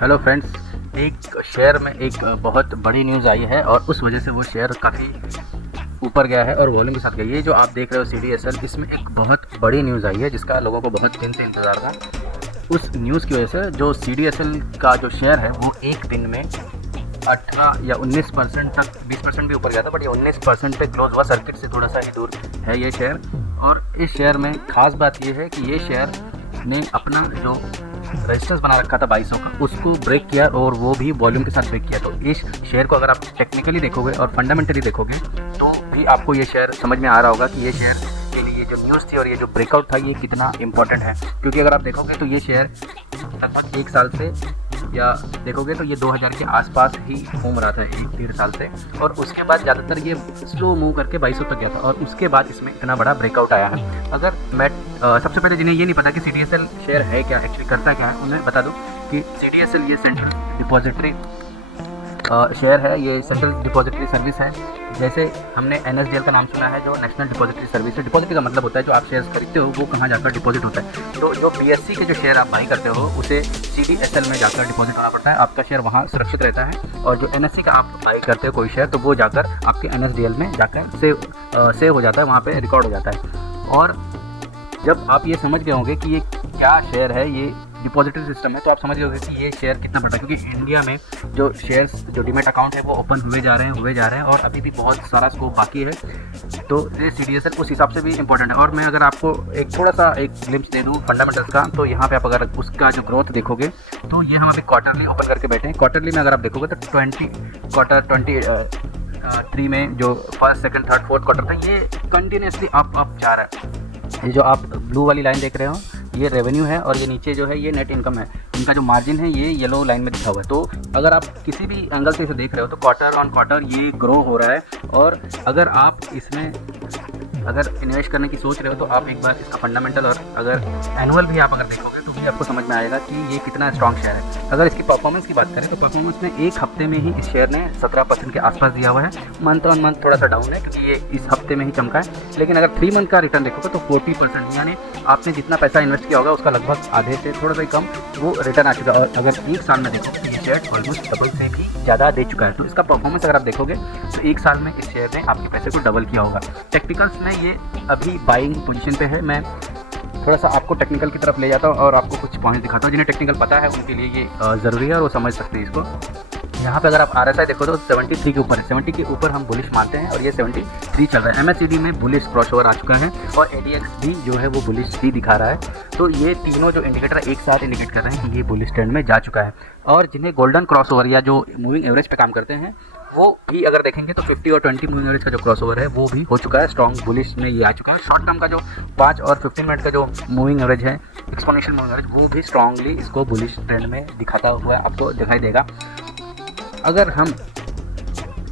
Hello friends, एक share में एक बहुत बड़ी न्यूज़ आई है और उस वजह से वो शेयर काफ़ी ऊपर गया है और वॉल्यूम के साथ गया। ये जो आप देख रहे हो CDSL, इसमें एक बहुत बड़ी न्यूज़ आई है जिसका लोगों को बहुत दिन से इंतज़ार था। उस न्यूज़ की वजह से जो CDSL का जो शेयर है वो एक दिन में 18 या 19% तक, 20% भी ऊपर गया था, बट ये 19% पे क्लोज हुआ। सर्किट से थोड़ा सा ही दूर है ये शेयर। और इस शेयर में ख़ास बात ये है कि ये शेयर ने अपना जो रेजिस्टेंस बना रखा था 2200 का, उसको ब्रेक किया और वो भी वॉल्यूम के साथ ब्रेक किया। तो इस शेयर को अगर आप टेक्निकली देखोगे और फंडामेंटली देखोगे तो भी आपको ये शेयर समझ में आ रहा होगा कि ये शेयर के लिए जो न्यूज़ थी और ये जो ब्रेकआउट था ये कितना इंपॉर्टेंट है। क्योंकि अगर आप देखोगे तो ये शेयर लगभग एक साल से, या देखोगे तो ये 2000 के आसपास ही घूम रहा था, 1-1.5 साल से। और उसके बाद ज़्यादातर ये स्लो मूव करके 2200 तक गया था और उसके बाद इसमें इतना बड़ा ब्रेकआउट आया है। अगर मैं सबसे पहले जिन्हें ये नहीं पता कि CDSL शेयर है क्या, एक्चुअली करता क्या है, उन्हें बता दूं कि CDSL ये सेंट्रल डिपॉजिटरी शेयर है, ये सेंट्रल डिपॉजिटरी सर्विस है। जैसे हमने NSDL का नाम सुना है, जो नेशनल डिपॉजिटरी सर्विस है। डिपॉजिटरी का मतलब होता है जो आप शेयर्स खरीदते हो वो कहाँ जाकर डिपॉजिट होता है। तो जो PSC के जो शेयर आप बाई करते हो उसे CDSL में जाकर डिपॉजिट होना पड़ता है, आपका शेयर वहाँ सुरक्षित रहता है। और जो NSE का आप बाई करते हो कोई शेयर, तो वो जाकर आपके NSDL में जाकर सेव हो जाता है, वहाँ पर रिकॉर्ड हो जाता है। और जब आप ये समझ गए होंगे कि ये क्या शेयर है, ये डिपॉजिटरी सिस्टम है, तो आप समझ गए होंगे कि ये शेयर कितना बड़ा है। क्योंकि इंडिया में जो शेयर्स, जो डीमैट अकाउंट है वो ओपन हुए जा रहे हैं और अभी भी बहुत सारा स्कोप बाकी है। तो ये CDSL उस हिसाब से भी इंपॉर्टेंट है। और मैं अगर आपको एक थोड़ा सा एक ग्लिम्स दे दूँ फंडामेंटल्स का, तो यहाँ पे आप अगर उसका जो ग्रोथ देखोगे तो ये हम अभी क्वार्टरली ओपन करके बैठे हैं। क्वार्टरली में अगर आप देखोगे तो क्वार्टर 23 में जो first, second, third, fourth quarter था, ये कंटिन्यूसली अप जा रहा है। ये जो आप ब्लू वाली लाइन देख रहे हो ये रेवेन्यू है और ये नीचे जो है ये नेट इनकम है। इनका जो मार्जिन है ये येलो लाइन में दिखा हुआ है। तो अगर आप किसी भी एंगल से इसे देख रहे हो तो क्वार्टर ऑन क्वार्टर ये ग्रो हो रहा है। और अगर आप इसमें अगर इन्वेस्ट करने की सोच रहे हो तो आप एक बार इसका फंडामेंटल और अगर एनुअल भी आप अगर देखोगे तो भी आपको समझ में आएगा कि ये कितना स्ट्रॉन्ग शेयर है। अगर इसकी परफॉर्मेंस की बात करें तो परफॉर्मेंस में एक हफ्ते में ही इस शेयर ने 17% के आसपास दिया हुआ है। मंथ ऑन मंथ थोड़ा सा डाउन है क्योंकि ये इस हफ्ते में ही चमका है। लेकिन अगर 3 मंथ का रिटर्न देखोगे तो 40%, यानी आपने जितना पैसा इन्वेस्ट किया होगा उसका लगभग आधे से थोड़ा सा ही कम वो रिटर्न आ चुका है। और अगर एक साल में देखो तो ये शेयर ऑलमोस्ट डबल से भी ज़्यादा दे चुका है। तो इसका परफॉर्मेंस अगर आप देखोगे तो एक साल में इस शेयर ने आपके पैसे को डबल किया होगा। टेक्निकल्स में ये अभी बाइंग पोजीशन पे है। मैं थोड़ा सा आपको टेक्निकल की तरफ ले जाता हूँ और आपको कुछ पॉइंट दिखाता हूँ। जिन्हें टेक्निकल पता है उनके लिए ये ज़रूरी है और वो समझ सकते हैं इसको। यहाँ पे अगर आप RSI देखो तो 73 के ऊपर है, 70 के ऊपर हम बुलिश मानते हैं और ये 73 चल रहा है। MACD में बुलिश क्रॉसओवर आ चुका है और ADX भी जो है वो बुलिश ही दिखा रहा है। तो ये तीनों जो इंडिकेटर एक साथ इंडिकेट कर रहे हैं कि ये बुलिश ट्रेंड में जा चुका है। और जिन्हें गोल्डन क्रॉसओवर या जो मूविंग एवरेज पे काम करते हैं वो भी अगर देखेंगे तो 50 और 20 मूविंग एवरेज का जो क्रॉसओवर है वो भी हो चुका है, स्ट्रॉन्ग बुलिश में ये आ चुका है। शॉर्ट टर्म का जो 5 और 15 मिनट का जो मूविंग एवरेज है, एक्सपोनेंशियल मूविंग एवरेज, वो भी स्ट्रांगली इसको बुलिश ट्रेंड में दिखाता हुआ आपको दिखाई देगा। अगर हम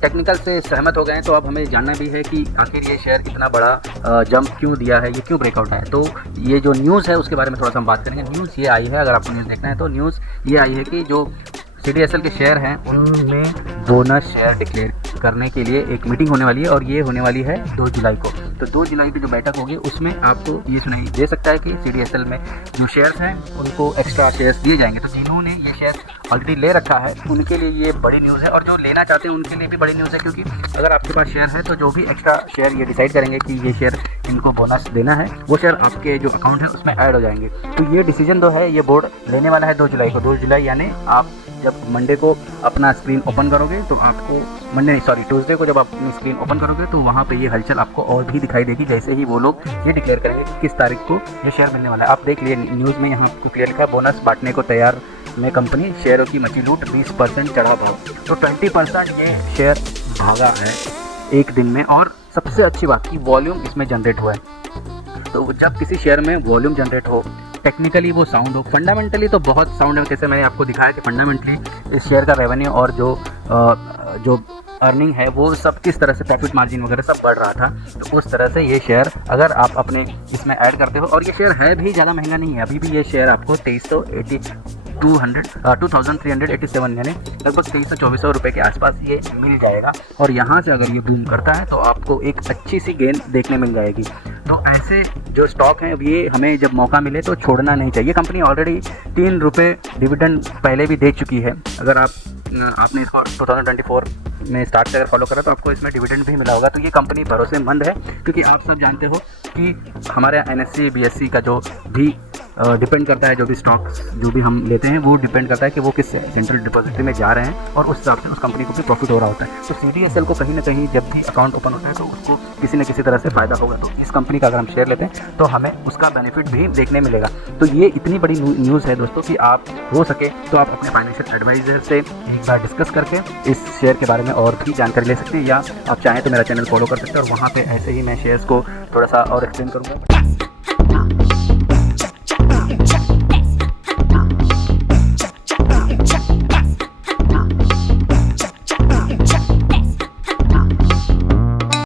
टेक्निकल से सहमत हो गए हैं तो अब हमें जानना भी है कि आखिर ये शेयर इतना बड़ा जंप क्यों दिया है, ये क्यों ब्रेकआउट है। तो ये जो न्यूज़ है उसके बारे में थोड़ा सा हम बात करेंगे। न्यूज़ ये आई है, अगर आपको न्यूज़ देखना है तो न्यूज़ ये आई है कि जो CDSL के शेयर हैं उनमें बोनस शेयर डिक्लेयर करने के लिए एक मीटिंग होने वाली है और ये होने वाली है 2 जुलाई को। तो 2 जुलाई की जो बैठक होगी उसमें आपको ये सुनाई दे सकता है कि CDSL में जो शेयर्स हैं उनको एक्स्ट्रा शेयर्स दिए जाएंगे। तो जिन्होंने ये शेयर ऑलरेडी ले रखा है उनके लिए ये बड़ी न्यूज़ है और जो लेना चाहते हैं उनके लिए भी बड़ी न्यूज़ है। क्योंकि अगर आपके पास शेयर है तो जो भी एक्स्ट्रा शेयर ये डिसाइड करेंगे कि ये शेयर इनको बोनस देना है, वो शेयर आपके जो अकाउंट है उसमें ऐड हो जाएंगे। तो ये डिसीजन जो है ये बोर्ड लेने वाला है 2 जुलाई को। 2 जुलाई यानी आप जब मंडे को अपना स्क्रीन ओपन करोगे तो आपको ट्यूसडे को जब आप अपनी स्क्रीन ओपन करोगे तो वहाँ पे ये हलचल आपको और भी दिखाई देगी, जैसे ही वो लोग ये डिक्लेयर करेंगे कि किस तारीख को ये शेयर मिलने वाला है। आप देख लिए न्यूज़ में यहाँ आपको क्लियर लिखा है, बोनस बांटने को तैयार में कंपनी, शेयरों की मची लूट, 20% चढ़ा भाव। तो 20% ये शेयर भागा है एक दिन में। और सबसे अच्छी बात की वॉल्यूम इसमें जनरेट हुआ है। तो जब किसी शेयर में वॉल्यूम जनरेट हो, टेक्निकली वो साउंड हो, फंडामेंटली तो बहुत साउंड है। जैसे मैंने आपको दिखाया कि फंडामेंटली इस शेयर का रेवेन्यू और जो अर्निंग है वो सब किस तरह से, प्रॉफिट मार्जिन वगैरह सब बढ़ रहा था। तो उस तरह से ये शेयर अगर आप अपने इसमें ऐड करते हो, और ये शेयर है भी ज़्यादा महंगा नहीं है, अभी भी ये शेयर आपको 2387 यानी लगभग 2300-2400 रुपये के आसपास ये मिल जाएगा। और यहाँ से अगर ये बूम करता है तो आपको एक अच्छी सी गेन देखने मिल जाएगी। तो ऐसे जो स्टॉक हैं ये हमें जब मौका मिले तो छोड़ना नहीं चाहिए। कंपनी ऑलरेडी 3 रुपये डिविडेंड पहले भी दे चुकी है। अगर आपने इसको 2024 में स्टार्ट से अगर फॉलो करा तो आपको इसमें डिविडेंड भी मिला होगा। तो ये कंपनी भरोसेमंद है, क्योंकि आप सब जानते हो कि हमारे NSE BSE का जो भी डिपेंड करता है, जो भी स्टॉक्स जो भी हम लेते हैं वो डिपेंड करता है कि वो किस सेंट्रल डिपॉजिटरी में जा रहे हैं और उस हिसाब से उस कंपनी को भी प्रॉफिट हो रहा होता है। तो CDSL को कहीं ना कहीं जब भी अकाउंट ओपन होता है तो उसको किसी न किसी तरह से फ़ायदा होगा। तो इस कंपनी का अगर हम शेयर लेते हैं तो हमें उसका बेनिफिट भी देखने मिलेगा। तो ये इतनी बड़ी न्यूज़ है दोस्तों कि आप हो सके तो आप अपने फाइनेंशियल एडवाइज़र से एक बार डिस्कस करके इस शेयर के बारे में और भी जानकारी ले सकते हैं, या आप चाहें तो मेरा चैनल फॉलो कर सकते हैं और वहाँ पे ऐसे ही मैं शेयर्स को थोड़ा सा और एक्सप्लेन करूँगा।